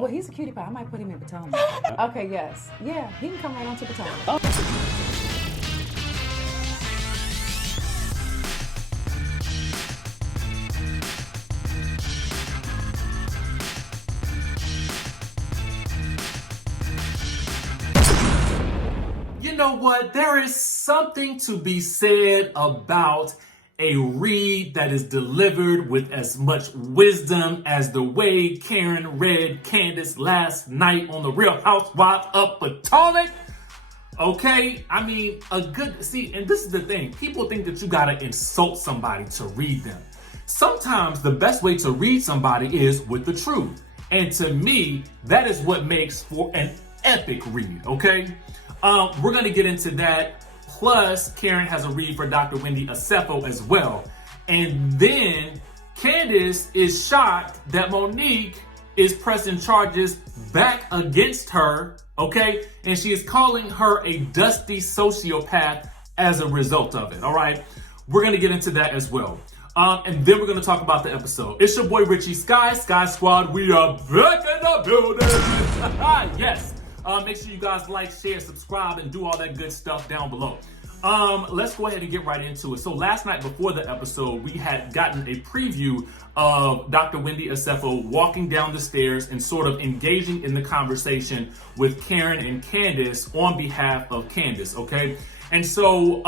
Well, he's a cutie pie. I might put him in Potomac. Okay, yes. Yeah, he can come right on to Potomac. You know what? There is something to be said about a read that is delivered with as much wisdom as the way Karen read Candiace last night on the Real Housewives of Potomac. Okay? I mean, and this is the thing. People think that you gotta insult somebody to read them. Sometimes the best way to read somebody is with the truth. And to me, that is what makes for an epic read, okay? We're gonna get into that. Plus, Karen has a read for Dr. Wendy OSefo as well. And then Candiace is shocked that Monique is pressing charges back against her, okay? And she is calling her a dusty sociopath as a result of it, all right? We're gonna get into that as well. And then we're gonna talk about the episode. It's your boy RHOA, Skye Squad. We are back in the building. Yes. Make sure you guys like, share, subscribe, and do all that good stuff down below. Let's go ahead and get right into it. So last night before the episode, we had gotten a preview of Dr. Wendy OSefo walking down the stairs and sort of engaging in the conversation with Karen and Candiace on behalf of Candiace, okay? And so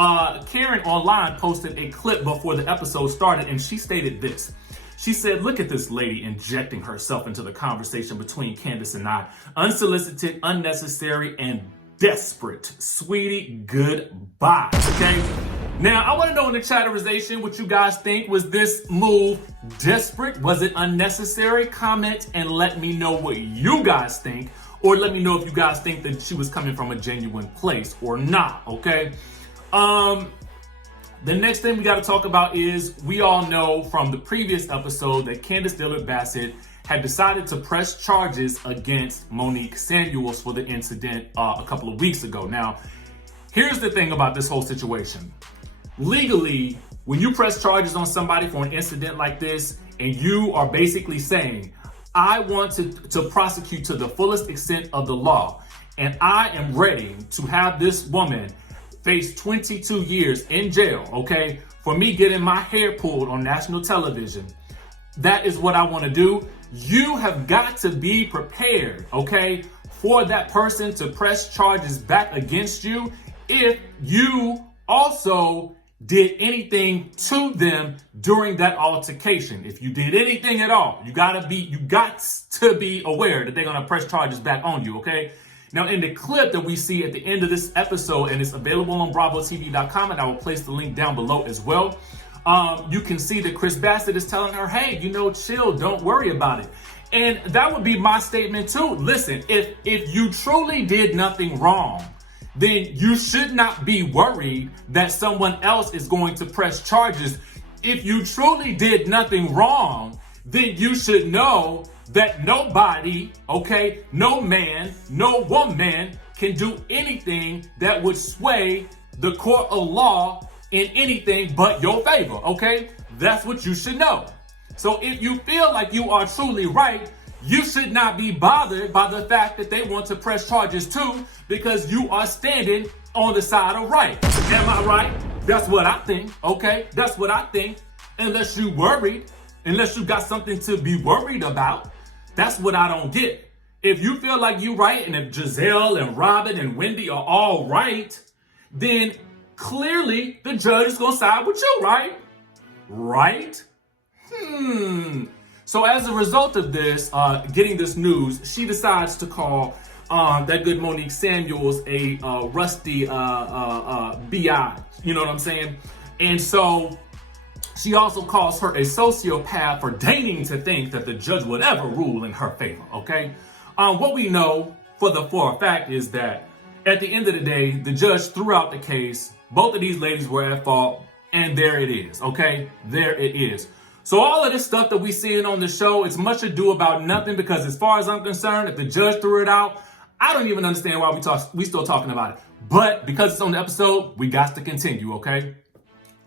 Karen online posted a clip before the episode started, and she stated this. She said, look at this lady injecting herself into the conversation between Candiace and I. Unsolicited, unnecessary, and desperate. Sweetie, goodbye. Okay? Now, I want to know in the chatterization what you guys think. Was this move desperate? Was it unnecessary? Comment and let me know what you guys think. Or let me know if you guys think that she was coming from a genuine place or not. Okay? The next thing we got to talk about is we all know from the previous episode that Candiace Dillard had decided to press charges against Monique Samuels for the incident a couple of weeks ago. Now, here's the thing about this whole situation. Legally, when you press charges on somebody for an incident like this, and you are basically saying, I want to prosecute to the fullest extent of the law, and I am ready to have this woman face 22 years in jail, okay, for me getting my hair pulled on national television. That is what I want to do. You have got to be prepared, okay, for that person to press charges back against you if you also did anything to them during that altercation. If you did anything at all, you got to be aware that they're going to press charges back on you, okay? Now, in the clip that we see at the end of this episode, and it's available on BravoTV.com, and I will place the link down below as well, you can see that Chris Bassett is telling her, hey, chill, don't worry about it. And that would be my statement too. Listen, if you truly did nothing wrong, then you should not be worried that someone else is going to press charges. If you truly did nothing wrong, then you should know that nobody, okay, no man, no woman can do anything that would sway the court of law in anything but your favor, okay? That's what you should know. So if you feel like you are truly right, you should not be bothered by the fact that they want to press charges too, because you are standing on the side of right. Am I right? That's what I think, okay? That's what I think. Unless you worried, unless you got something to be worried about. That's what I don't get. If you feel like you're right, and if Gizelle and Robyn and Wendy are all right, then clearly the judge is going to side with you, right? Right? So as a result of this, getting this news, she decides to call that good Monique Samuels a rusty B.I. You know what I'm saying? And so she also calls her a sociopath for deigning to think that the judge would ever rule in her favor, okay? What we know for a fact is that at the end of the day, the judge threw out the case. Both of these ladies were at fault, and there it is, okay? There it is. So all of this stuff that we seeing on the show, it's much ado about nothing, because as far as I'm concerned, if the judge threw it out, I don't even understand why we still talking about it. But because it's on the episode, we got to continue, okay?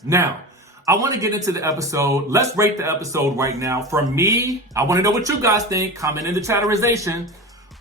Now, I want to get into the episode. Let's rate the episode right now. For me, I want to know what you guys think. Comment in the chatterization.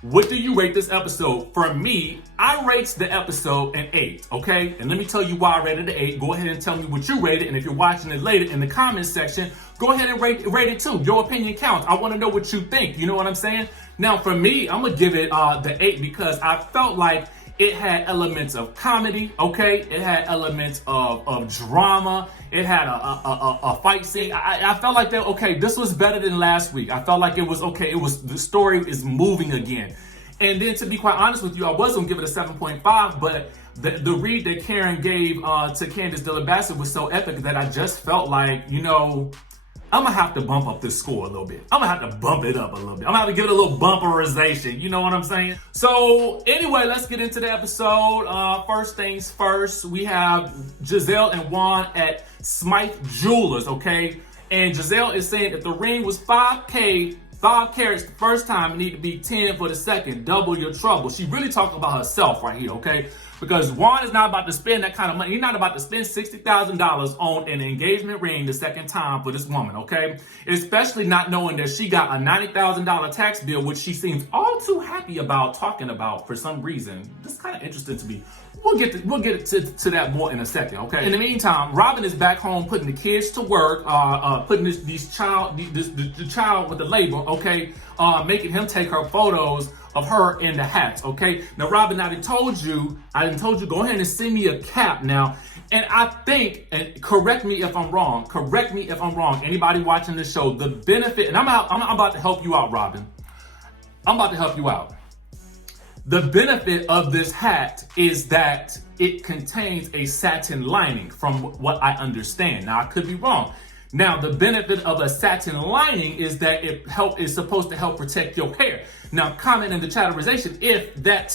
What do you rate this episode? For me, I rate the episode an 8, okay? And let me tell you why I rated it an 8. Go ahead and tell me what you rated. And if you're watching it later in the comments section, go ahead and rate it too. Your opinion counts. I want to know what you think. You know what I'm saying? Now, for me, I'm going to give it the 8 because I felt like it had elements of comedy, okay? It had elements of drama. It had a fight scene. I felt like that, okay, this was better than last week. I felt like it was okay. The story is moving again. And then to be quite honest with you, I was gonna give it a 7.5, but the read that Karen gave to Candiace Dillard WENDY was so epic that I just felt like, you know, I'm gonna have to bump up this score a little bit. I'm gonna have to bump it up a little bit. I'm gonna have to give it a little bumperization. You know what I'm saying? So anyway, let's get into the episode. First things first, we have Gizelle and Juan at Smythe Jewelers, okay? And Gizelle is saying if the ring was 5 carats the first time, it need to be 10 for the second. Double your trouble. She really talking about herself right here, okay? Because Juan is not about to spend that kind of money. He's not about to spend $60,000 on an engagement ring the second time for this woman, okay? Especially not knowing that she got a $90,000 tax bill, which she seems all too happy about talking about for some reason. This is kind of interesting to me. We'll get to that more in a second, okay? In the meantime, Robyn is back home putting the kids to work, putting the child with the label, okay? Making him take her photos of her in the hats, okay? Now, Robyn, I done told you, go ahead and send me a cap now. And I think, and correct me if I'm wrong, anybody watching this show, the benefit, and I'm about to help you out, Robyn. I'm about to help you out. The benefit of this hat is that it contains a satin lining from what I understand. Now, I could be wrong. Now, the benefit of a satin lining is that it's supposed to help protect your hair. Now, comment in the chatterization if that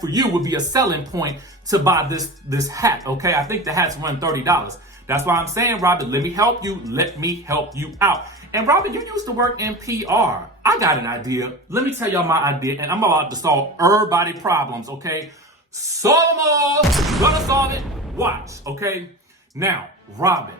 for you would be a selling point to buy this hat, okay? I think the hats run $30. That's why I'm saying, Robyn, let me help you out. And Robyn, you used to work in PR. I got an idea. Let me tell y'all my idea, and I'm about to solve everybody problems, okay? Solve them all. Gonna solve it. Watch, okay? Now, Robyn,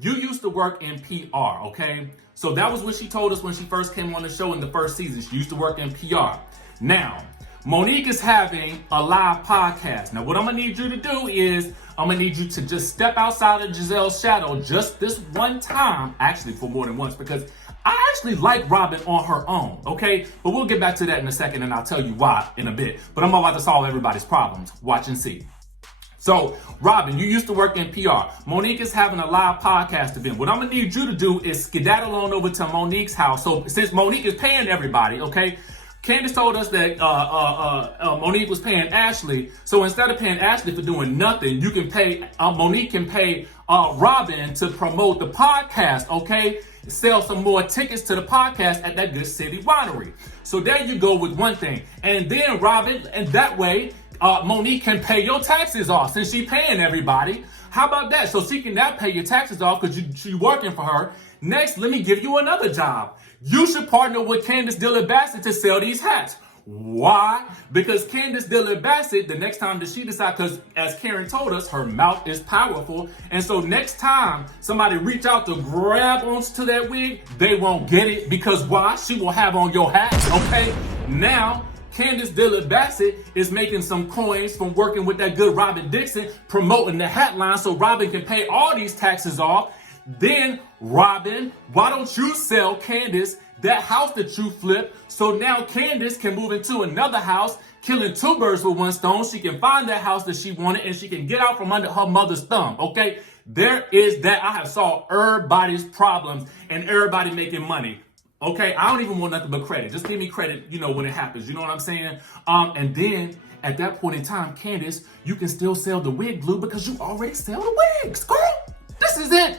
you used to work in PR, okay? So that was what she told us when she first came on the show in the first season. She used to work in PR. Now, Monique is having a live podcast. Now, what I'm gonna need you to do is, I'm gonna need you to just step outside of Gizelle's shadow just this one time, actually for more than once, because I actually like Robyn on her own, okay? But we'll get back to that in a second, and I'll tell you why in a bit. But I'm about to solve everybody's problems. Watch and see. So, Robyn, you used to work in PR. Monique is having a live podcast event. What I'm gonna need you to do is skedaddle on over to Monique's house. So, since Monique is paying everybody, okay? Candiace told us that Monique was paying Ashley. So instead of paying Ashley for doing nothing, you can pay, Monique can pay Robyn to promote the podcast, okay? Sell some more tickets to the podcast at that Good City Winery. So there you go with one thing. And then Robyn, and that way, Monique can pay your taxes off since she's paying everybody. How about that? So she can now pay your taxes off because you're working for her. Next, let me give you another job. You should partner with Candiace Dillard WENDY to sell these hats. Why? Because Candiace Dillard WENDY, the next time that she decides, because as Karen told us, her mouth is powerful. And so next time somebody reach out to grab onto that wig, they won't get it. Because why? She will have on your hat, okay? Now, Candiace Dillard WENDY is making some coins from working with that good Robyn Dixon, promoting the hat line so Robyn can pay all these taxes off. Then, Robyn, why don't you sell Candiace that house that you flipped so now Candiace can move into another house, killing two birds with one stone. She can find that house that she wanted and she can get out from under her mother's thumb, okay? There is that. I have solved everybody's problems and everybody making money. Okay, I don't even want nothing but credit. Just give me credit, you know, when it happens. You know what I'm saying? And then at that point in time, Candiace, you can still sell the wig glue because you already sell the wigs, girl. This is it.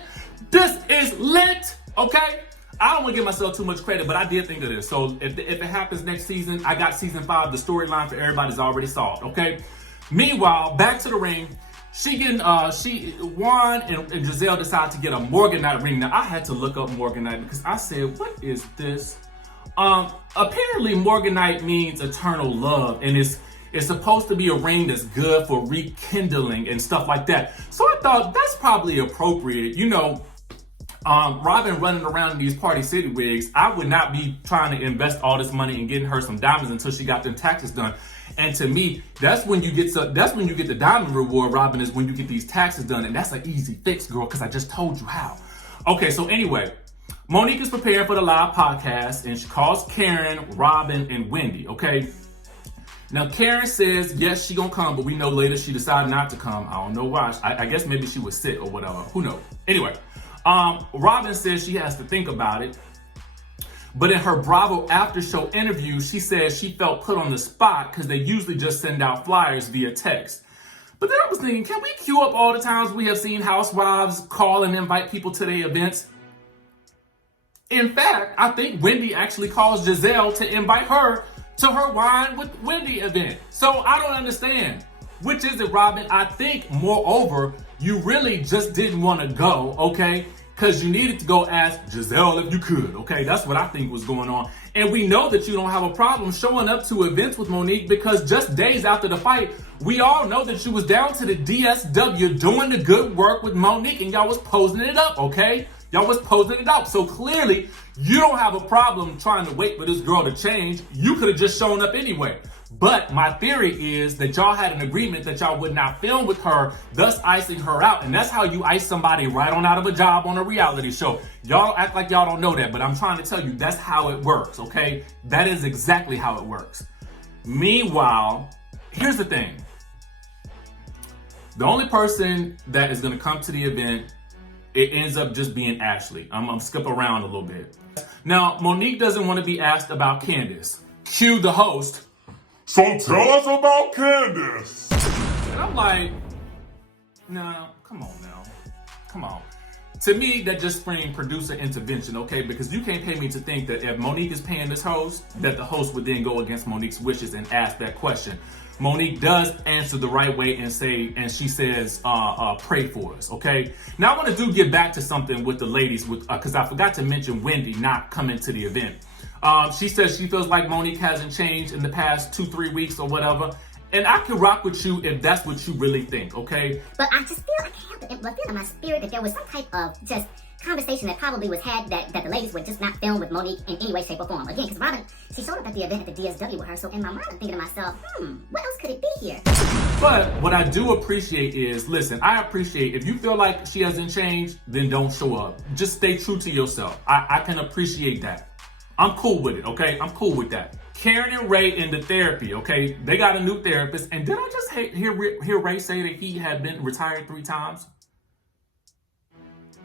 This is lit, okay? I don't want to give myself too much credit, but I did think of this. So if it happens next season, I got season 5. The storyline for everybody's already solved, okay? Meanwhile, back to the ring. Juan and Gizelle decide to get a Morganite ring. Now, I had to look up Morganite because I said, what is this? Apparently Morganite means eternal love, and It's supposed to be a ring that's good for rekindling and stuff like that. So I thought that's probably appropriate. You know, Robyn running around in these Party City wigs, I would not be trying to invest all this money in getting her some diamonds until she got them taxes done. And to me, that's when you get the diamond reward, Robyn, is when you get these taxes done. And that's an easy fix, girl, because I just told you how. Okay, so anyway, Monique is preparing for the live podcast, and she calls Karen, Robyn, and Wendy, okay? Now, Karen says, yes, she gonna come, but we know later she decided not to come. I don't know why. I guess maybe she was sick or whatever. Who knows? Anyway, Robyn says she has to think about it. But in her Bravo after show interview, she says she felt put on the spot because they usually just send out flyers via text. But then I was thinking, can we queue up all the times we have seen Housewives call and invite people to their events? In fact, I think Wendy actually calls Gizelle to invite her to her Wine with Wendy event. So I don't understand. Which is it, Robyn? I think, moreover, you really just didn't want to go, okay? Because you needed to go ask Gizelle if you could, okay? That's what I think was going on. And we know that you don't have a problem showing up to events with Monique because just days after the fight, we all know that you was down to the DSW doing the good work with Monique and y'all was posing it up, okay? Y'all was posing it up. So clearly, you don't have a problem trying to wait for this girl to change. You could have just shown up anyway. But my theory is that y'all had an agreement that y'all would not film with her, thus icing her out. And that's how you ice somebody right on out of a job on a reality show. Y'all act like y'all don't know that, but I'm trying to tell you that's how it works, okay? That is exactly how it works. Meanwhile, here's the thing. The only person that is going to come to the event, it ends up just being Ashley. I'm going to skip around a little bit. Now, Monique doesn't want to be asked about Candiace. Cue the host. So tell us about Candiace. And I'm like, no, come on now. Come on. To me, that just screamed producer intervention, okay? Because you can't pay me to think that if Monique is paying this host, that the host would then go against Monique's wishes and ask that question. Monique does answer the right way and she says, pray for us, okay? Now I want to get back to something with the ladies, because I forgot to mention Wendy not coming to the event. She says she feels like Monique hasn't changed in the past 2-3 weeks or whatever. And I can rock with you if that's what you really think, okay? But I just feel like I have to feel in my spirit that there was some type of just conversation that probably was had that the ladies would just not film with Monique in any way, shape, or form. Again, because Robyn, she showed up at the event at the DSW with her, so in my mind I'm thinking to myself, what else could it be here? But what I do appreciate is, listen, I appreciate if you feel like she hasn't changed, then don't show up. Just stay true to yourself. I can appreciate that. I'm cool with it, okay? I'm cool with that. Karen and Ray in the therapy, okay? They got a new therapist. And did I just hear Ray say that he had been retired 3 times?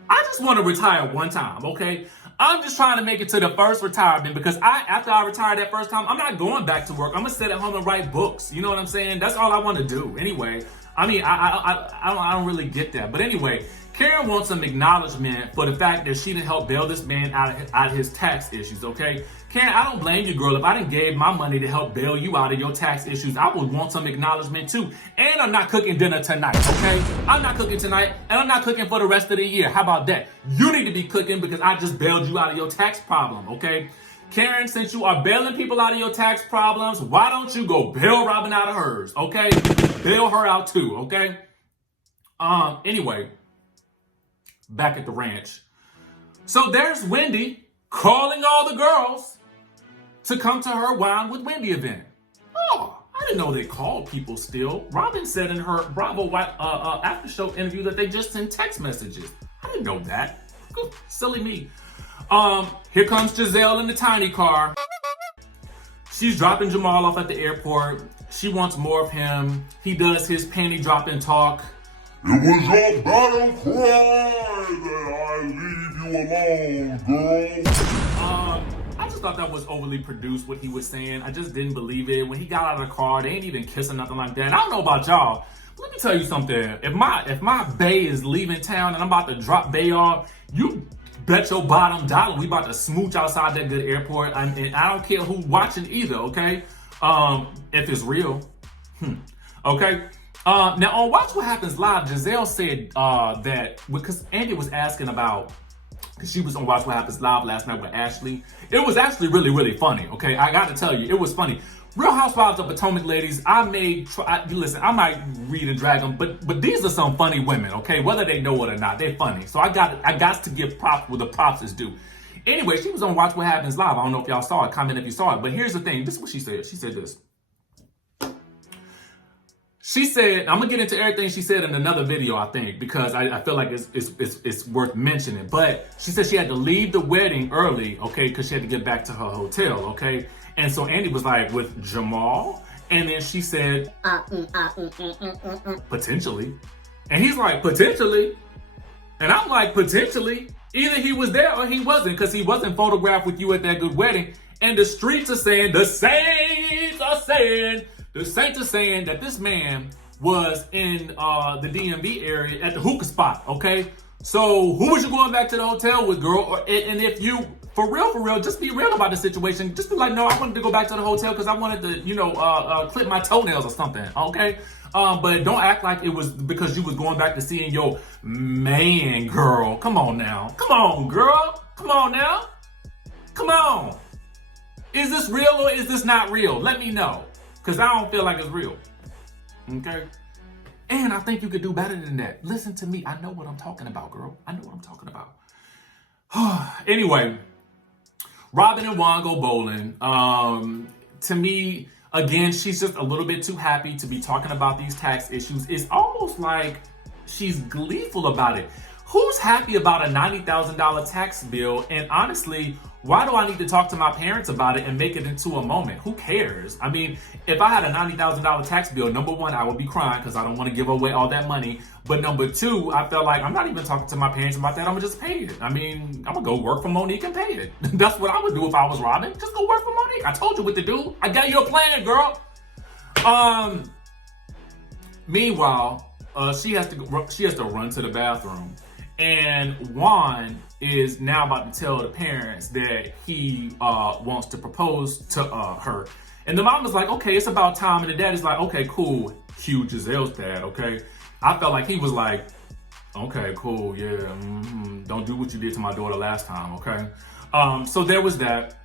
I just want to retire 1 time, okay? I'm just trying to make it to the first retirement because after I retire that first time, I'm not going back to work. I'm going to sit at home and write books. You know what I'm saying? That's all I want to do anyway. I mean, I don't really get that. But anyway, Karen wants some acknowledgement for the fact that she didn't help bail this man out of his tax issues, okay? Karen, I don't blame you, girl. If I didn't gave my money to help bail you out of your tax issues, I would want some acknowledgement too. And I'm not cooking dinner tonight, okay? I'm not cooking tonight, and I'm not cooking for the rest of the year. How about that? You need to be cooking because I just bailed you out of your tax problem, okay? Karen, since you are bailing people out of your tax problems, why don't you go bail Robyn out of hers, okay? Bail her out too, okay? Anyway, back at the ranch. So there's Wendy calling all the girls to come to her Wine with Wendy event. Oh, I didn't know they called people still. Robyn said in her Bravo after show interview that they just send text messages. I didn't know that. Silly me. Here comes Gizelle in the tiny car. She's dropping Jamal off at the airport. She wants more of him. He does his panty dropping talk. It was your battle cry that I leave you alone, girl. I just thought that was overly produced, what he was saying. I just didn't believe it. When he got out of the car, they ain't even kissing, nothing like that. And I don't know about y'all, but let me tell you something. If my bae is leaving town and I'm about to drop bae off, you bet your bottom dollar we about to smooch outside that good airport. And I don't care who's watching either, okay? If it's real. Okay? Now on Watch What Happens Live, Gizelle said that, because Andy was asking about, because she was on Watch What Happens Live last night with Ashley. It was actually really, really funny, okay? I got to tell you, it was funny. Real Housewives of Potomac ladies, listen, I might read and drag them, but these are some funny women, okay? Whether they know it or not, they're funny. So I got to give props where the props is due. Anyway, she was on Watch What Happens Live. I don't know if y'all saw it. Comment if you saw it. But here's the thing. This is what she said. She said this. She said, I'm going to get into everything she said in another video, I think, because I feel like it's worth mentioning. But she said she had to leave the wedding early, okay, because she had to get back to her hotel, okay? And so Andy was like, with Jamal? And then she said, potentially. And he's like, potentially? And I'm like, potentially? Either he was there or he wasn't, because he wasn't photographed with you at that good wedding. And the streets are saying, the saints are saying that this man was in the DMV area at the hookah spot, okay? So who was you going back to the hotel with, girl? And if you, for real, just be real about the situation. Just be like, no, I wanted to go back to the hotel because I wanted to, clip my toenails or something, okay? But don't act like it was because you was going back to seeing your man, girl. Come on now. Come on, girl. Come on now. Come on. Is this real or is this not real? Let me know. Because I don't feel like it's real. Okay? And I think you could do better than that. Listen to me. I know what I'm talking about, girl. I know what I'm talking about. Anyway, Robyn and Juan go bowling. To me, again, she's just a little bit too happy to be talking about these tax issues. It's almost like she's gleeful about it. Who's happy about a $90,000 tax bill? And honestly, why do I need to talk to my parents about it and make it into a moment? Who cares? I mean, if I had a $90,000 tax bill, number one, I would be crying because I don't want to give away all that money. But number two, I felt like I'm not even talking to my parents about that. I'm going to just pay it. I mean, I'm going to go work for Monique and pay it. That's what I would do if I was Robyn. Just go work for Monique. I told you what to do. I got you a plan, girl. Meanwhile, she has to run to the bathroom. And Juan is now about to tell the parents that he wants to propose to her. And the mom is like, okay, it's about time. And the dad is like, okay, cool. Cue Gizelle's dad, okay? I felt like he was like, okay, cool, yeah. Don't do what you did to my daughter last time, okay? So there was that.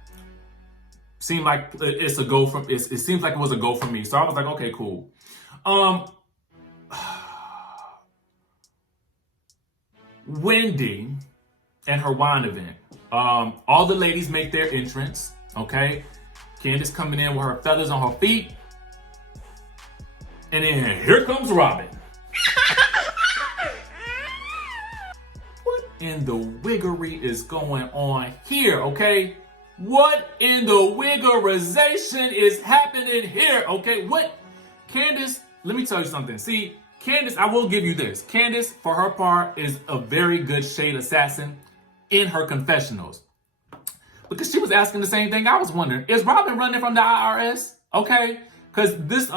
Seemed like it's a go from, it seems like it was a go for me. So I was like, okay, cool. Wendy and her wine event. All the ladies make their entrance, okay? Candiace coming in with her feathers on her feet. And then here comes Robyn. What in the wiggery is going on here, okay? What in the wiggerization is happening here, okay? What? Candiace, let me tell you something. See, Candiace, I will give you this. Candiace, for her part, is a very good shade assassin in her confessionals. Because she was asking the same thing I was wondering. Is Robyn running from the IRS? Okay? Because this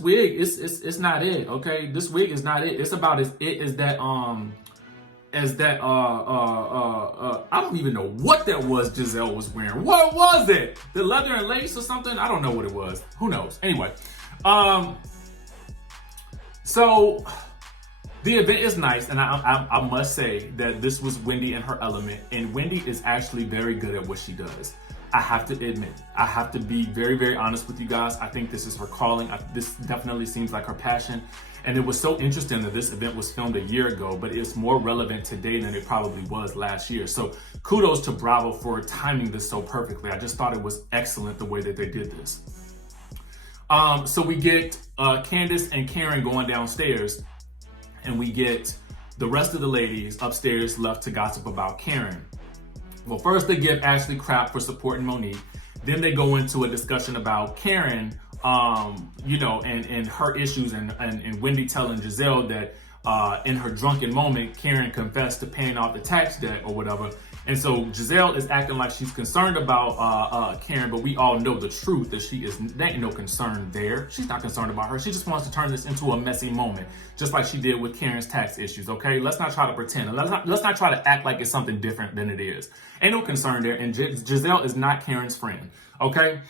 wig is not it, okay? This wig is not it. It's about I don't even know what that was Gizelle was wearing. What was it? The leather and lace or something? I don't know what it was. Who knows? Anyway, so the event is nice, and I must say that this was Wendy in her element, and Wendy is actually very good at what she does. I have to admit, I have to be very, very honest with you guys. I think this is her calling. This definitely seems like her passion. And it was so interesting that this event was filmed a year ago, but it's more relevant today than it probably was last year. So kudos to Bravo for timing this so perfectly. I just thought it was excellent the way that they did this. So we get Candiace and Karen going downstairs, and we get the rest of the ladies upstairs left to gossip about Karen. Well, first they give Ashley crap for supporting Monique. Then they go into a discussion about Karen, and her issues, and Wendy telling Gizelle that in her drunken moment, Karen confessed to paying off the tax debt or whatever. And so Gizelle is acting like she's concerned about Karen, but we all know the truth that there ain't no concern there. She's not concerned about her. She just wants to turn this into a messy moment, just like she did with Karen's tax issues, okay? Let's not try to pretend. Let's not try to act like it's something different than it is. Ain't no concern there, and Gizelle is not Karen's friend, okay?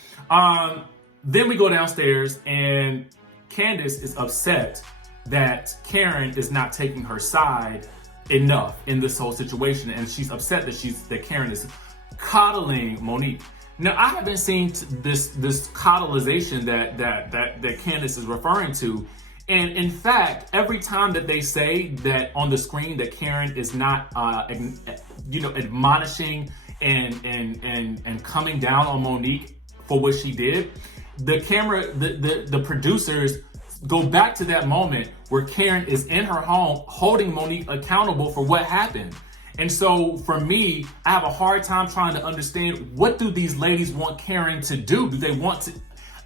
Then we go downstairs, and Candiace is upset that Karen is not taking her side enough in this whole situation, and she's upset that Karen is coddling Monique. Now, I haven't seen this coddleization that Candiace is referring to. And in fact, every time that they say that on the screen that Karen is not, admonishing and coming down on Monique for what she did, the producers go back to that moment where Karen is in her home holding Monique accountable for what happened. And so for me, I have a hard time trying to understand, what do these ladies want Karen to do? Do they want to?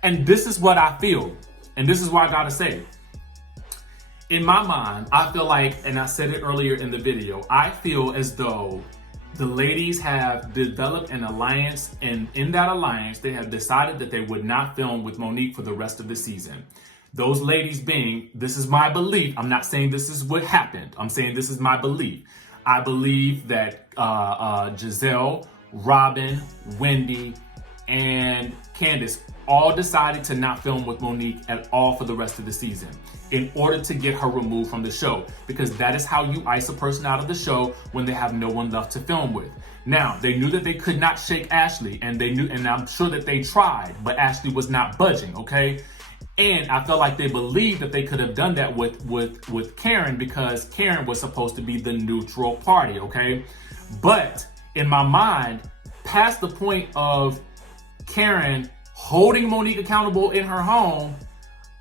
And this is what I feel. And this is what I gotta say. In my mind, I feel like, and I said it earlier in the video, I feel as though the ladies have developed an alliance, and in that alliance, they have decided that they would not film with Monique for the rest of the season. Those ladies being, this is my belief. I'm not saying this is what happened. I'm saying this is my belief. I believe that Gizelle, Robyn, Wendy, and Candiace all decided to not film with Monique at all for the rest of the season in order to get her removed from the show, because that is how you ice a person out of the show when they have no one left to film with. Now, they knew that they could not shake Ashley, and they knew, and I'm sure that they tried, but Ashley was not budging, okay? And I felt like they believed that they could have done that with Karen, because Karen was supposed to be the neutral party, okay? But in my mind, past the point of Karen holding Monique accountable in her home,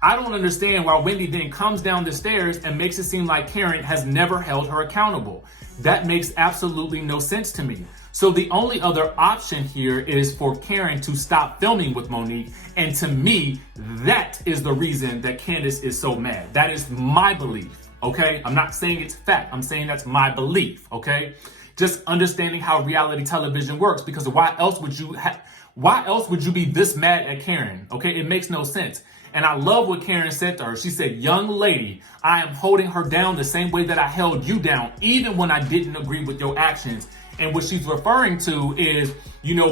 I don't understand why Wendy then comes down the stairs and makes it seem like Karen has never held her accountable. That makes absolutely no sense to me. So the only other option here is for Karen to stop filming with Monique. And to me, that is the reason that Candiace is so mad. That is my belief, okay? I'm not saying it's fact. I'm saying that's my belief, okay? Just understanding how reality television works, because why else would you be this mad at Karen, okay? It makes no sense. And I love what Karen said to her. She said, young lady, I am holding her down the same way that I held you down, even when I didn't agree with your actions. And what she's referring to is,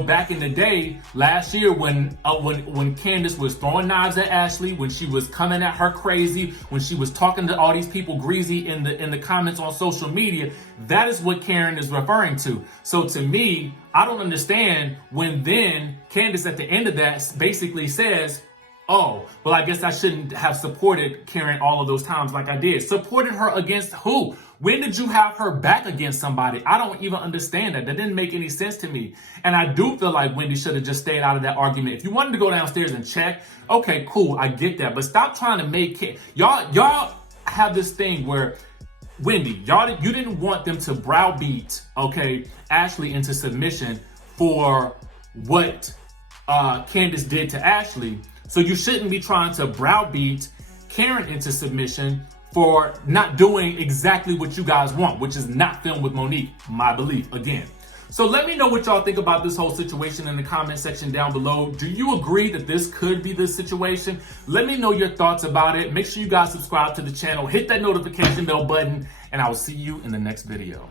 back in the day, last year when Candiace was throwing knives at Ashley, when she was coming at her crazy, when she was talking to all these people greasy in the comments on social media, that is what Karen is referring to. So to me, I don't understand when then Candiace at the end of that basically says, oh, well, I guess I shouldn't have supported Karen all of those times like I did. Supported her against who? When did you have her back against somebody? I don't even understand that. That didn't make any sense to me. And I do feel like Wendy should have just stayed out of that argument. If you wanted to go downstairs and check, okay, cool, I get that. But stop trying to make y'all have this thing where Wendy, you didn't want them to browbeat, okay, Ashley into submission for what Candiace did to Ashley. So you shouldn't be trying to browbeat Karen into submission for not doing exactly what you guys want, which is not film with Monique, my belief, again. So let me know what y'all think about this whole situation in the comment section down below. Do you agree that this could be the situation? Let me know your thoughts about it. Make sure you guys subscribe to the channel, hit that notification bell button, and I will see you in the next video.